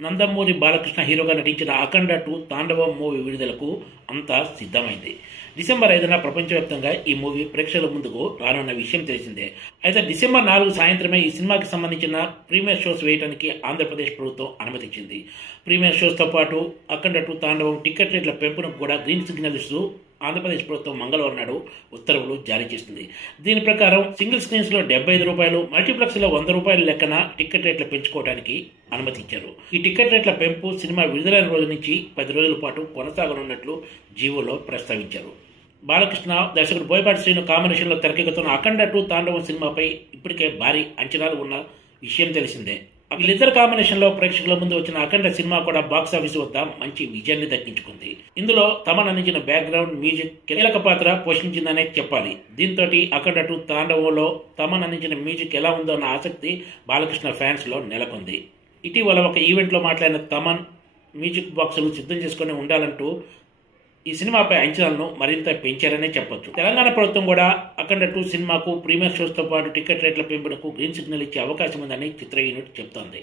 నందమూరి బాలకృష్ణ హీరోగా నటించిన అఖండ 2 తాండవం మూవీ విడుదలకు అంతా సిద్ధమైంది. డిసెంబర్ 5న ప్రపంచవ్యాప్తంగా ఈ మూవీ ప్రేక్షకుల ముందుకు రానున్న విషయం తెలిసిందే. అయితే డిసెంబర్ 4 సాయంత్రమే ఈ సినిమాకి సంబంధించిన ప్రీమియర్ షోస్ వేయడానికి ఆంధ్రప్రదేశ్ ప్రభుత్వం అనుమతించింది. ప్రీమియర్ షోస్తో పాటు అఖండ 2 తాండవం టికెట్ రేట్ల పెంపునకు కూడా గ్రీన్ సిగ్నల్ ఇస్తూ ఆంధ్రప్రదేశ్ ప్రభుత్వం మంగళవారం నాడు ఉత్తర్వులు జారీ చేసింది. దీని ప్రకారం సింగిల్ స్క్రీన్స్ లో ₹75, మల్టీప్లెక్స్ లో ₹100 లెక్కన టికెట్ రేట్లు పెంచుకోవడానికి అనుమతి ఇచ్చారు. ఈ టికెట్ రేట్ల పెంపు సినిమా విడుదలైన రోజు నుంచి 10 రోజుల పాటు కొనసాగనున్నట్లు జీవోలో ప్రస్తావించారు. బాలకృష్ణ దర్శకుడు బోయపాటి శ్రీను కాంబినేషన్లో తెరకెక్కుతున్న అఖండ 2 తాండవం సినిమాపై ఇప్పటికే భారీ అంచనాలు ఉన్న విషయం తెలిసిందే. వీళ్ళిద్దరు కాంబినేషన్ లో ప్రేక్షకుల ముందు వచ్చిన అఖండ సినిమా కూడా బాక్సాఫీస్ వద్ద మంచి విజయాన్ని దక్కించుకుంది. ఇందులో తమన్ అందించిన బ్యాక్గ్రౌండ్ మ్యూజిక్ కీలక పాత్ర పోషించిందనే చెప్పాలి. దీంతో అఖండ 2 తాండవంలో తమన్ అందించిన మ్యూజిక్ ఎలా ఉందో అన్న ఆసక్తి బాలకృష్ణ ఫ్యాన్స్ లో నెలకొంది. ఇటీవల ఒక ఈవెంట్ లో మాట్లాడిన తమన్ మ్యూజిక్ బాక్సులు సిద్ధం చేసుకుని ఉండాలంటూ ఈ సినిమాపై అంచనాలను మరింత పెంచారనే చెప్పొచ్చు. తెలంగాణ ప్రభుత్వం కూడా అఖండ 2 సినిమాకు ప్రీమియర్ షోస్ తో పాటు టికెట్ రేట్ల పెంపునకు గ్రీన్ సిగ్నల్ ఇచ్చే అవకాశం ఉందని చిత్ర యూనిట్ చెబుతోంది.